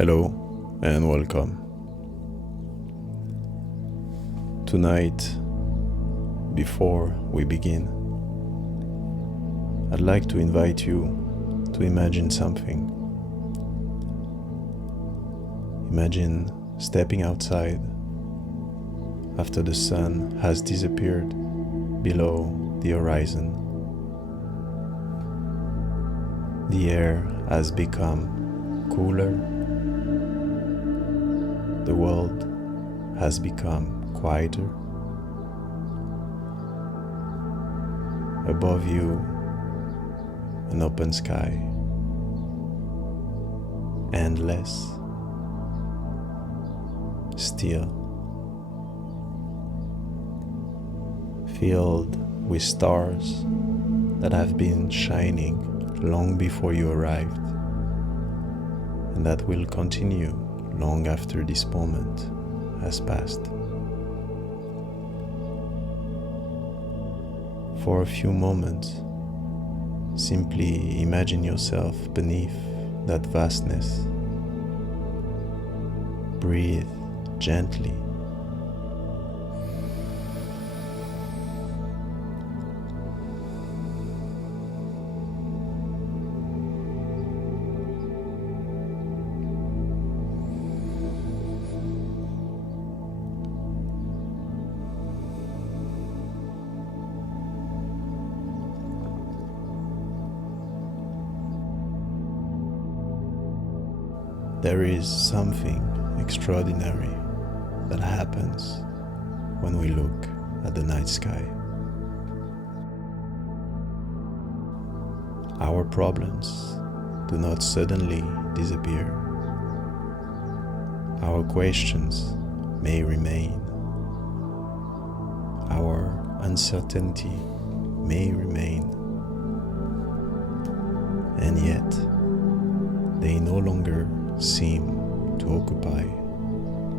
Hello and welcome. Tonight, before we begin, I'd like to invite you to imagine something. Imagine stepping outside after the sun has disappeared below the horizon. The air has become cooler. The world has become quieter. Above you, an open sky, endless, still, filled with stars that have been shining long before you arrived, and that will continue long after this moment has passed. For a few moments, simply imagine yourself beneath that vastness. Breathe gently. There is something extraordinary that happens when we look at the night sky. Our problems do not suddenly disappear. Our questions may remain. Our uncertainty may remain. And yet, they no longer seem to occupy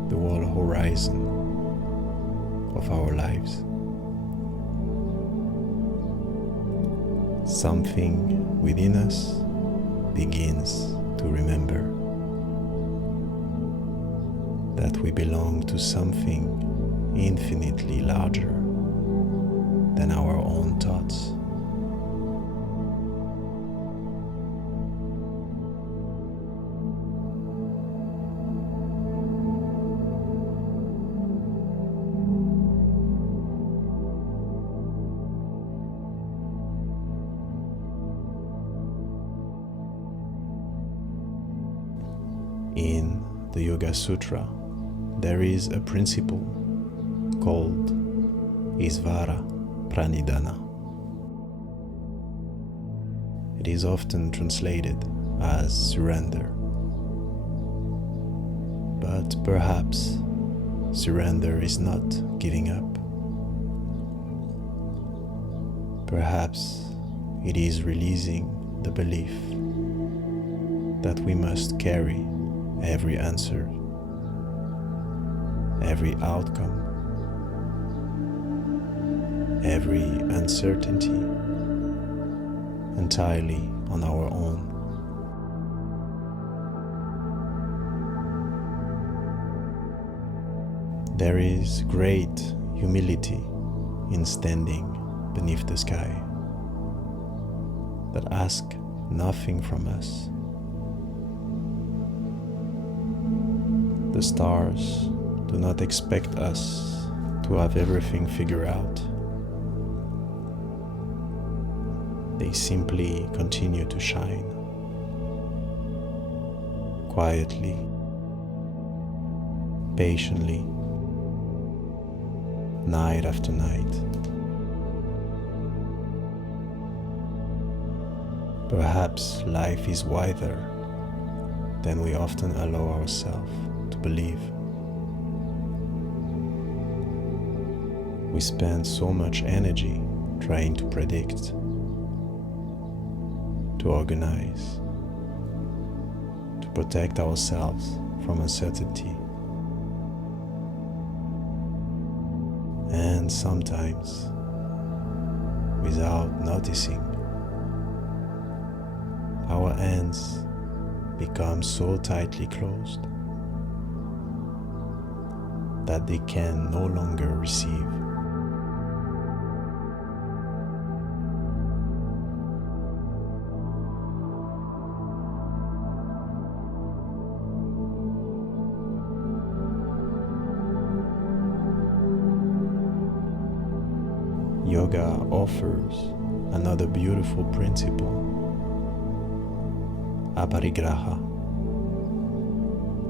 the whole horizon of our lives. Something within us begins to remember that we belong to something infinitely larger than our own thoughts. In the Yoga Sutra, there is a principle called Īśvara Praṇidhāna. It is often translated as surrender. But perhaps surrender is not giving up. Perhaps it is releasing the belief that we must carry every answer, every outcome, every uncertainty entirely on our own. There is great humility in standing beneath the sky that asks nothing from us. The stars do not expect us to have everything figured out. They simply continue to shine, quietly, patiently, night after night. Perhaps life is wider than we often allow ourselves to believe. We spend so much energy trying to predict, to organize, to protect ourselves from uncertainty. And sometimes, without noticing, our hands become so tightly closed that they can no longer receive. Yoga offers another beautiful principle, Aparigraha,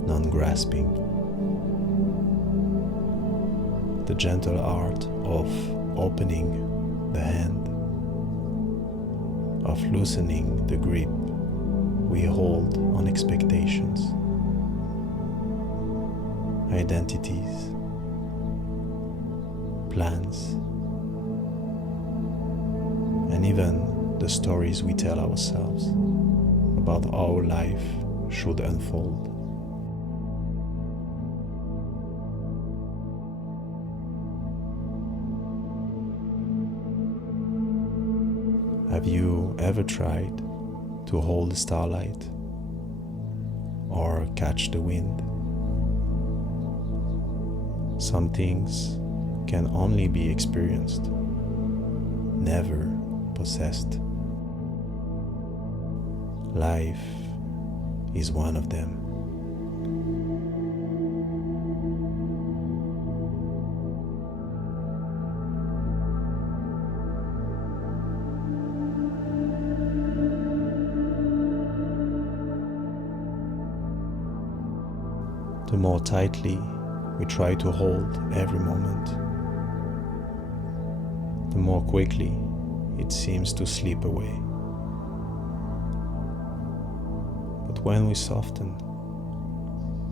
non-grasping, the gentle art of opening the hand, of loosening the grip we hold on expectations, identities, plans, and even the stories we tell ourselves about how life should unfold. Have you ever tried to hold the starlight or catch the wind? Some things can only be experienced, never possessed. Life is one of them. The more tightly we try to hold every moment, the more quickly it seems to slip away. But when we soften,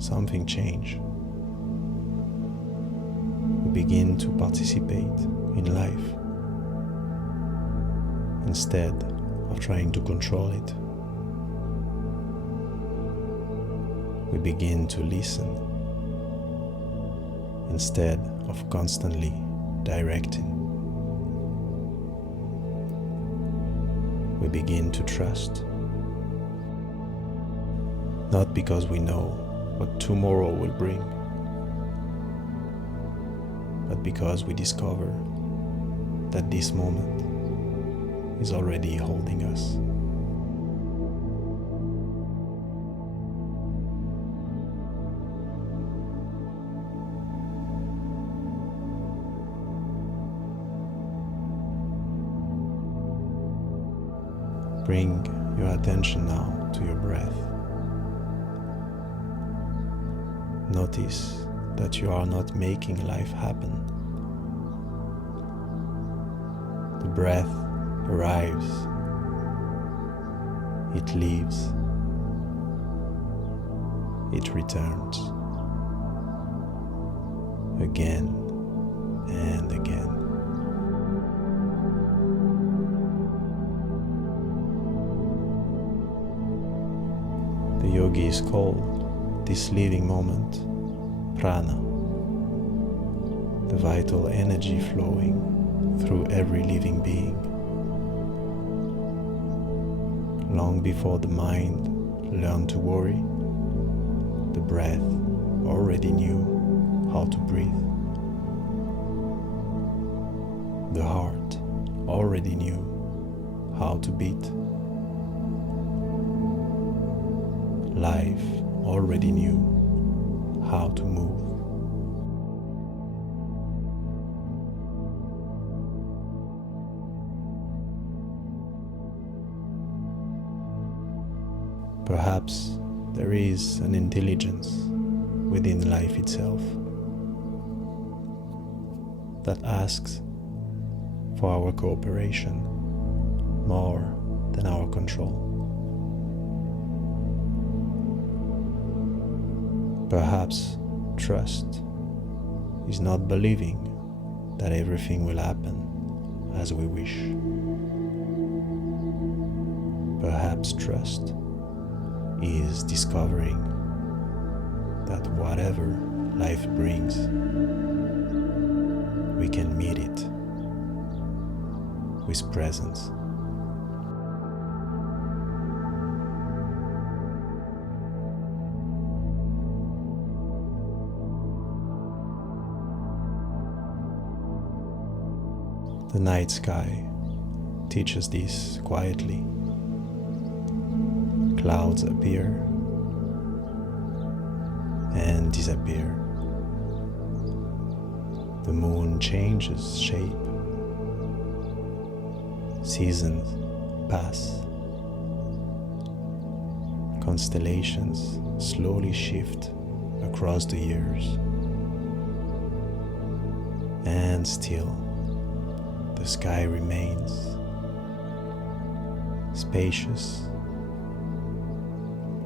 something changes. We begin to participate in life instead of trying to control it. We begin to listen instead of constantly directing. We begin to trust, not because we know what tomorrow will bring, but because we discover that this moment is already holding us. Bring your attention now to your breath. Notice that you are not making life happen. The breath arrives, it leaves, it returns, again and again. The yogis call this living moment Prāṇa, the vital energy flowing through every living being. Long before the mind learned to worry, the breath already knew how to breathe. The heart already knew how to beat. Life already knew how to move. Perhaps there is an intelligence within life itself that asks for our cooperation more than our control. Perhaps trust is not believing that everything will happen as we wish. Perhaps trust is discovering that whatever life brings, we can meet it with presence. The night sky teaches this quietly. Clouds appear and disappear. The moon changes shape. Seasons pass. Constellations slowly shift across the years. And still, the sky remains spacious,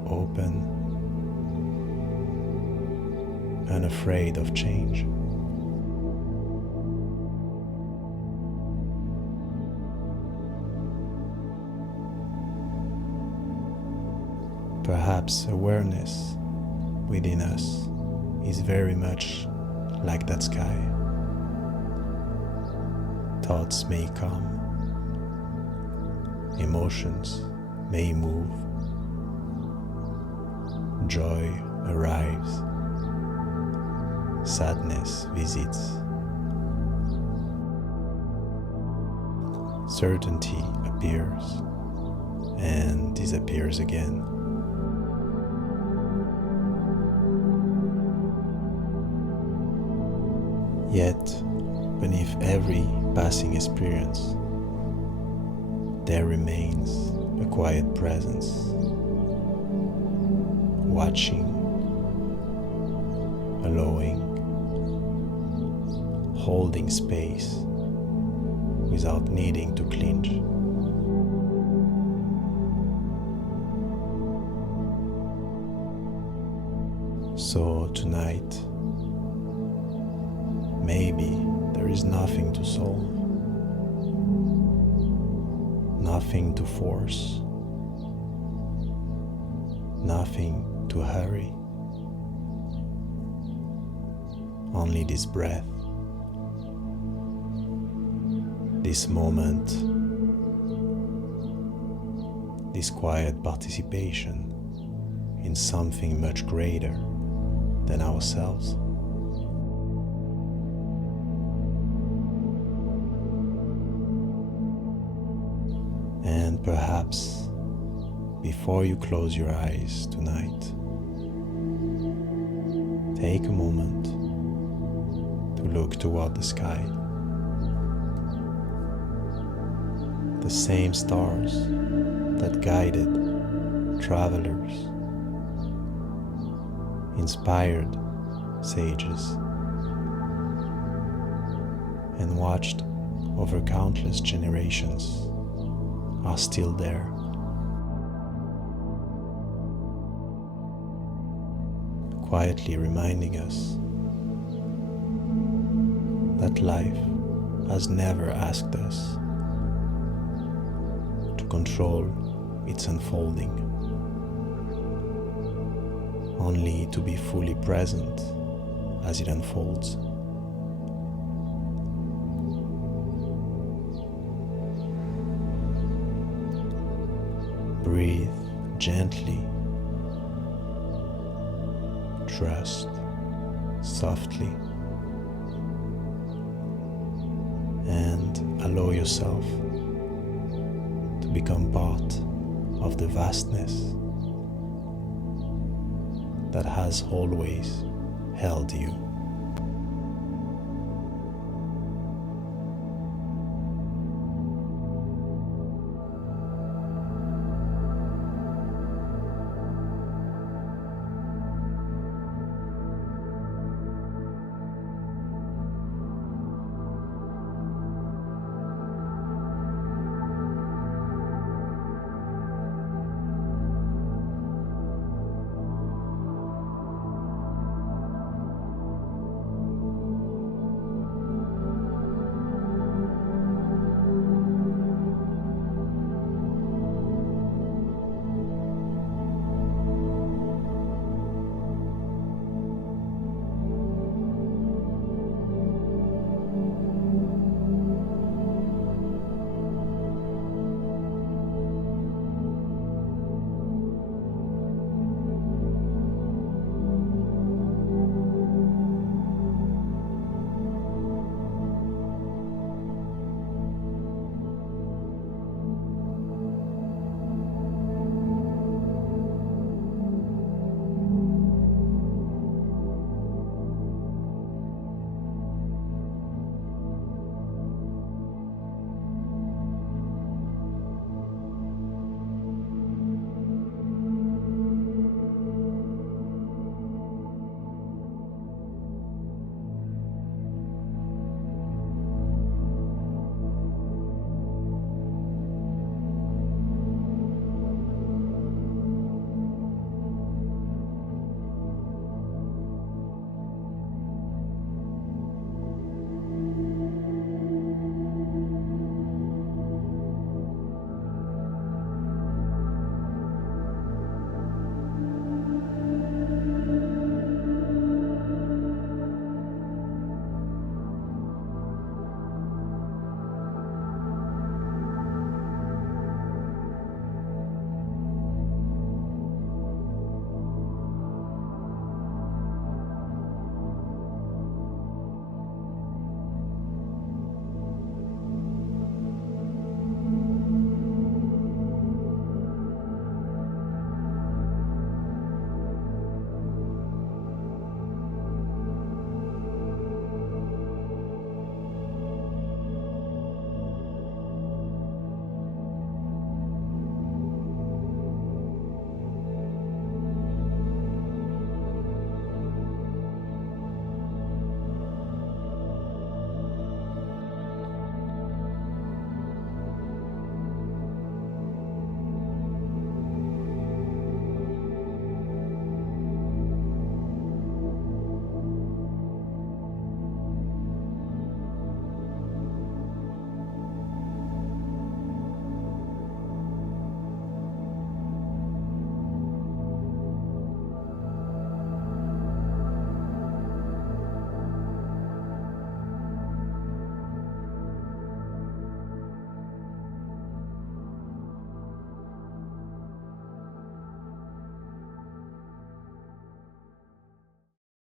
open, unafraid of change. Perhaps awareness within us is very much like that sky. Thoughts may come, emotions may move, joy arrives, sadness visits, certainty appears and disappears again. Yet, beneath every passing experience, there remains a quiet presence, watching, allowing, holding space without needing to clinch. So tonight, maybe there is nothing to solve, nothing to force, nothing to hurry, only this breath, this moment, this quiet participation in something much greater than ourselves. And perhaps before you close your eyes tonight, take a moment to look toward the sky. The same stars that guided travelers, inspired sages, and watched over countless generations are still there. Quietly reminding us that life has never asked us to control its unfolding, only to be fully present as it unfolds. Breathe gently, trust softly, and allow yourself to become part of the vastness that has always held you.